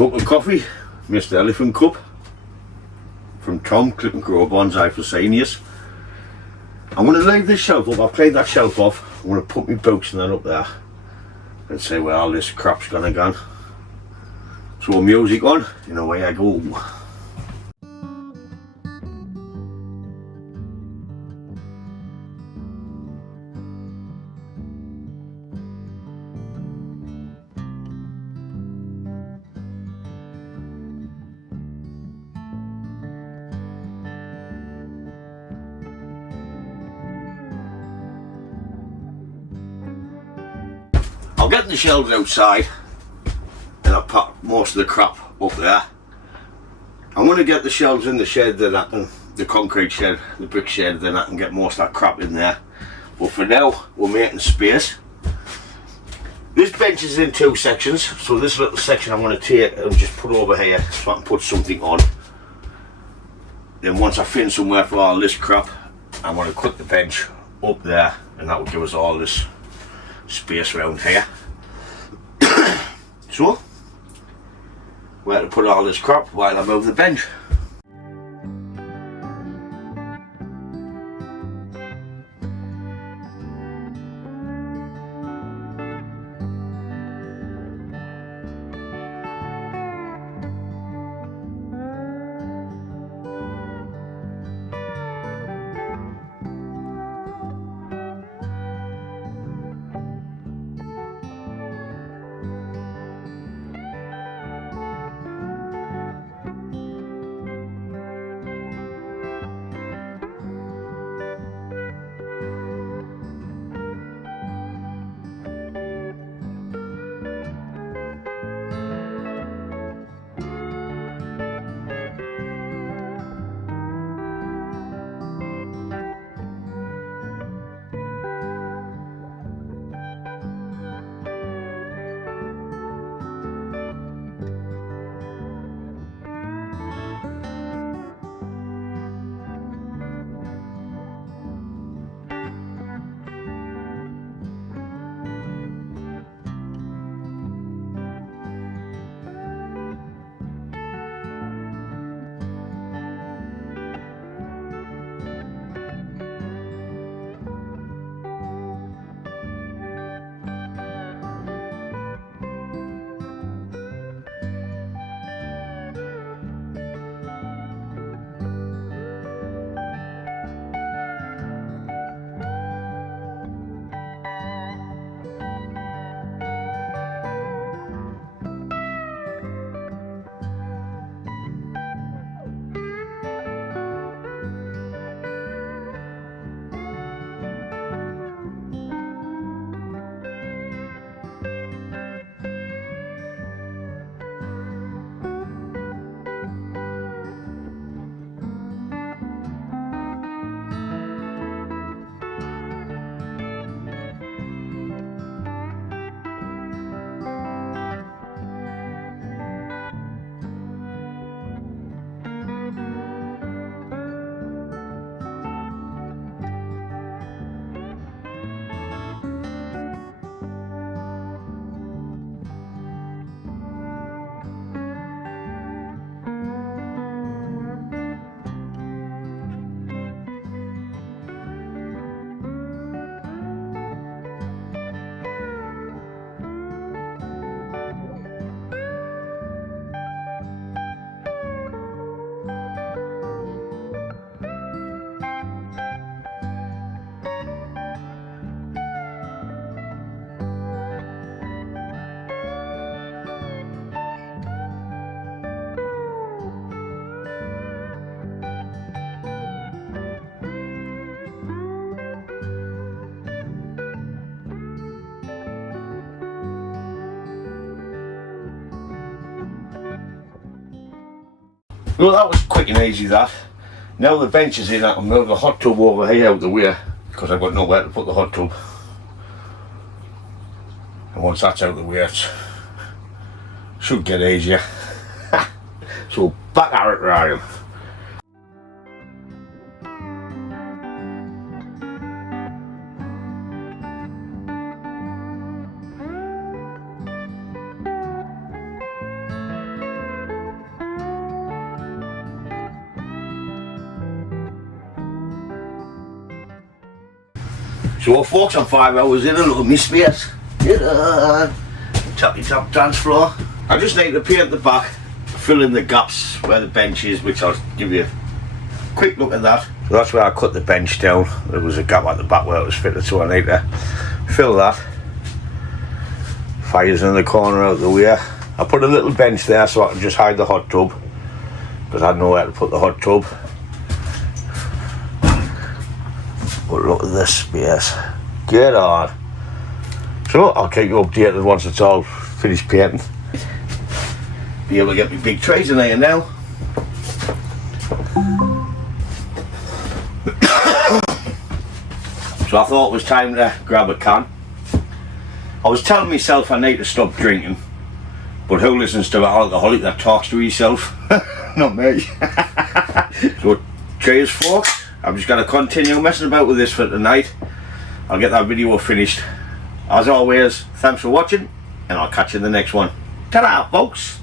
cup of coffee, Mr. Elephant Cup, from Tom, Clip and Grow Bonsai for seniors. I'm going to leave this shelf up. I've cleaned that shelf off. I'm going to put my books and that up there and say where all this crap's gonna go. Throw music on and away I go. I'll get the shelves outside and I'll put most of the crap up there. I'm going to get the shelves in the shed, then I can, the concrete shed, the brick shed, then I can get most of that crap in there. But for now, we're making space. This bench is in two sections, so this little section I'm going to take and just put over here so I can put something on. Then once I find somewhere for all this crap, I'm going to cut the bench up there and that will give us all this space around here. So, where to put all this crap while I move the bench. Well, that was quick and easy that. Now the bench is in, I can move the hot tub over here out of the way because I've got nowhere to put the hot tub. And once that's out of the way, it should get easier. So back at it, Ryan. So folks, I'm 5 hours in a little me space. Tappy tap dance floor. I just need to paint the back, fill in the gaps where the bench is, which I'll give you a quick look at that. So that's where I cut the bench down. There was a gap at the back where it was fitted, so I need to fill that. Fire's in the corner out the way. I put a little bench there so I can just hide the hot tub, because I had nowhere to put the hot tub. But look at this space. Get on. So I'll keep you updated once it's all finished painting. Be able to get my big trays in there now. So I thought it was time to grab a can. I was telling myself I need to stop drinking, but who listens to an alcoholic that talks to himself? Not me. So cheers folks. I'm just going to continue messing about with this for tonight. I'll get that video finished. As always, thanks for watching, and I'll catch you in the next one. Ta-da folks.